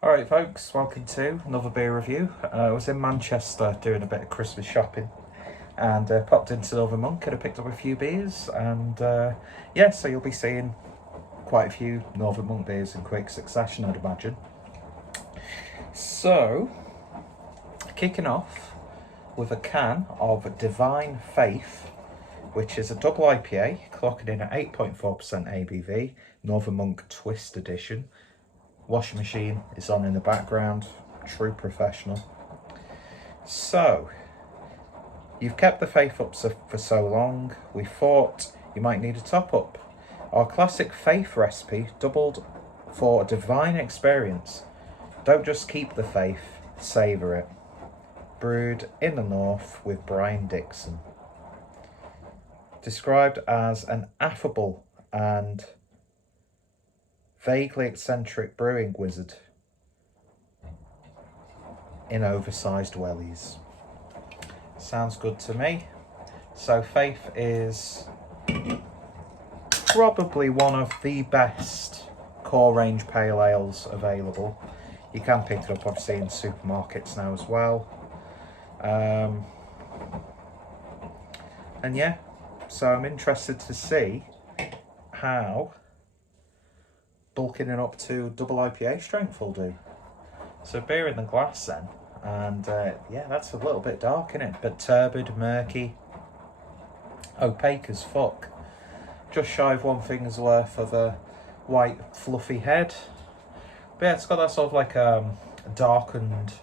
Alright folks, welcome to another beer review. I was in Manchester doing a bit of Christmas shopping and popped into Northern Monk and I picked up a few beers and yeah, so you'll be seeing quite a few Northern Monk beers in quick succession, I'd imagine. So, kicking off with a can of Divine Faith, which is a double IPA, clocking in at 8.4% ABV, Northern Monk Twist Edition. Washing machine is on in the background, true professional. So, you've kept the faith up for so long, we thought you might need a top up. Our classic faith recipe doubled for a divine experience. Don't just keep the faith, savour it. Brewed in the north with Brian Dixon. Described as an affable and vaguely eccentric brewing wizard in oversized wellies. Sounds good to me. So Faith is probably one of the best core range pale ales available. You can pick it up obviously in supermarkets now as well. And yeah, so I'm interested to see how bulking it up to double IPA strength will do. So beer in the glass then, and yeah, that's a little bit dark in it, but turbid, murky, opaque as fuck. Just shy of one finger's worth of a white fluffy head. But yeah, it's got that sort of like darkened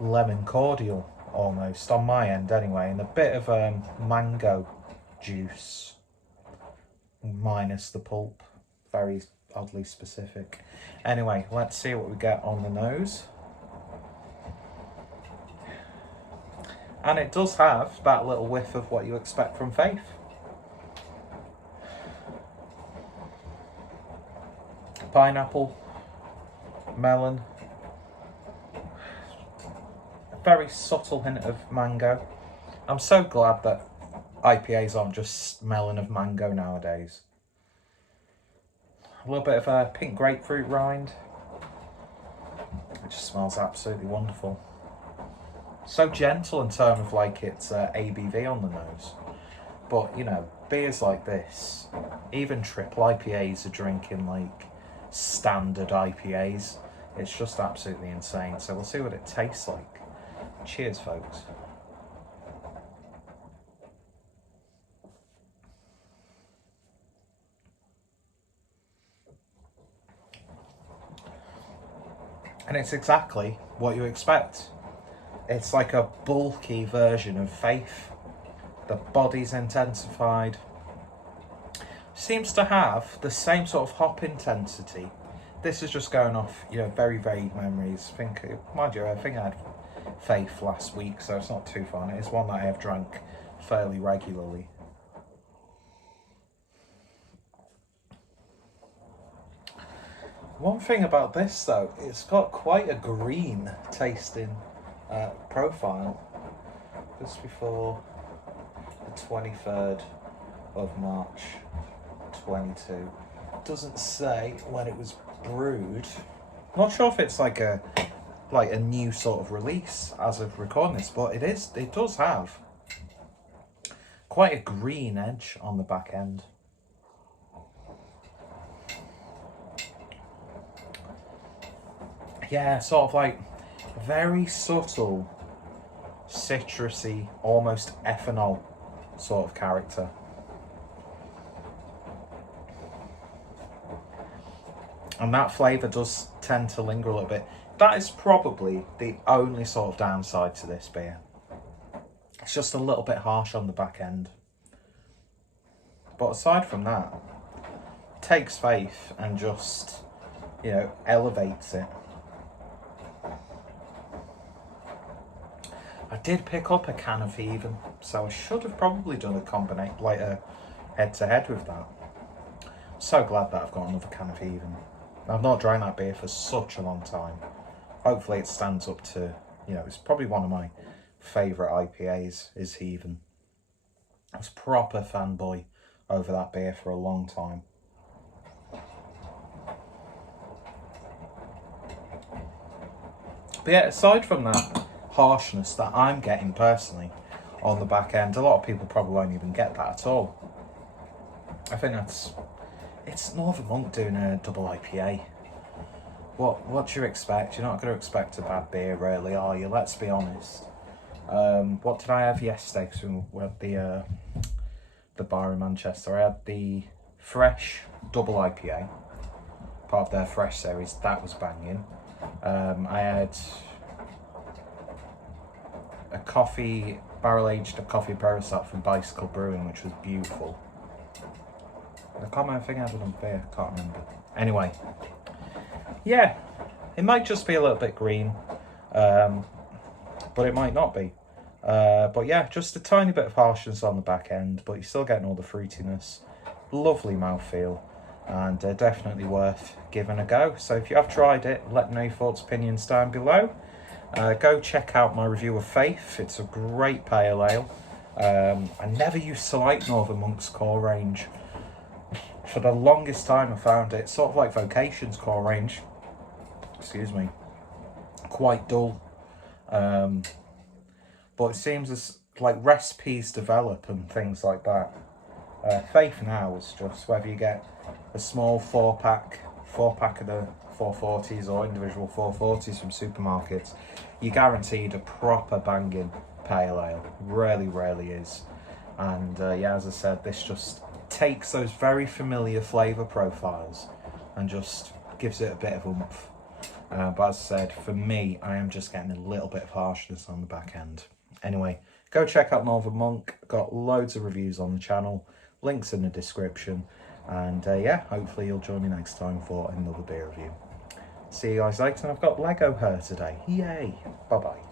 lemon cordial almost, on my end anyway, and a bit of mango juice, minus the pulp. Very oddly specific. Anyway, let's see what we get on the nose. And it does have that little whiff of what you expect from Faith. Pineapple, melon, a very subtle hint of mango. I'm so glad that IPAs aren't just smelling of mango nowadays. A little bit of a pink grapefruit rind. It just smells absolutely wonderful. So gentle in terms of like its ABV on the nose. But you know, beers like this, even triple IPAs are drinking like standard IPAs. It's just absolutely insane. So we'll see what it tastes like. Cheers, folks. And it's exactly what you expect. It's like a bulky version of Faith. The body's intensified. Seems to have the same sort of hop intensity. This is just going off, you know, very vague memories. Mind you, I think I had Faith last week, so it's not too far. It's one that I have drank fairly regularly. One thing about this though, it's got quite a green tasting profile. Just before the 23rd of March 22. Doesn't say when it was brewed. Not sure if it's like a new sort of release as of recording this, but it does have quite a green edge on the back end. Yeah, sort of like very subtle, citrusy, almost ethanol sort of character. And that flavour does tend to linger a little bit. That is probably the only sort of downside to this beer. It's just a little bit harsh on the back end. But aside from that, takes Faith and just, you know, elevates it. I did pick up a can of Even, so I should have probably done a combination, like a head-to-head with that. So glad that I've got another can of Even. I've not drank that beer for such a long time. Hopefully it stands up to, you know, it's probably one of my favourite IPAs, is Even. I was proper fanboy over that beer for a long time. But yeah, aside from that harshness that I'm getting personally on the back end, a lot of people probably won't even get that at all. I think it's Northern Monk doing a double IPA. What do you expect? You're not going to expect a bad beer, really, are you? Let's be honest. What did I have yesterday? Because we had the bar in Manchester. I had the Fresh double IPA, part of their Fresh series. That was banging. I had a coffee, barrel-aged coffee Perisat from Bicycle Brewing, which was beautiful. I can't remember if I had another beer, I can't remember. Anyway, yeah, it might just be a little bit green, but it might not be. But yeah, just a tiny bit of harshness on the back end, but you're still getting all the fruitiness. Lovely mouthfeel, and definitely worth giving a go. So if you have tried it, let me know your thoughts, opinions down below. Go check out my review of Faith. It's a great pale ale. I never used to like Northern Monk's core range. For the longest time I found it sort of like Vocation's core range. Excuse me. Quite dull. But it seems as like recipes develop and things like that. Faith now is just whether you get a small four pack of the 440s or individual 440s from supermarkets, you're guaranteed a proper banging pale ale. Really is. And yeah, as I said, this just takes those very familiar flavour profiles and just gives it a bit of oomph. But as I said, for me, I am just getting a little bit of harshness on the back end. Anyway, go check out Northern Monk. Got loads of reviews on the channel. Links in the description. And yeah, hopefully you'll join me next time for another beer review. See you guys later. And I've got Lego hair today. Yay. Bye-bye.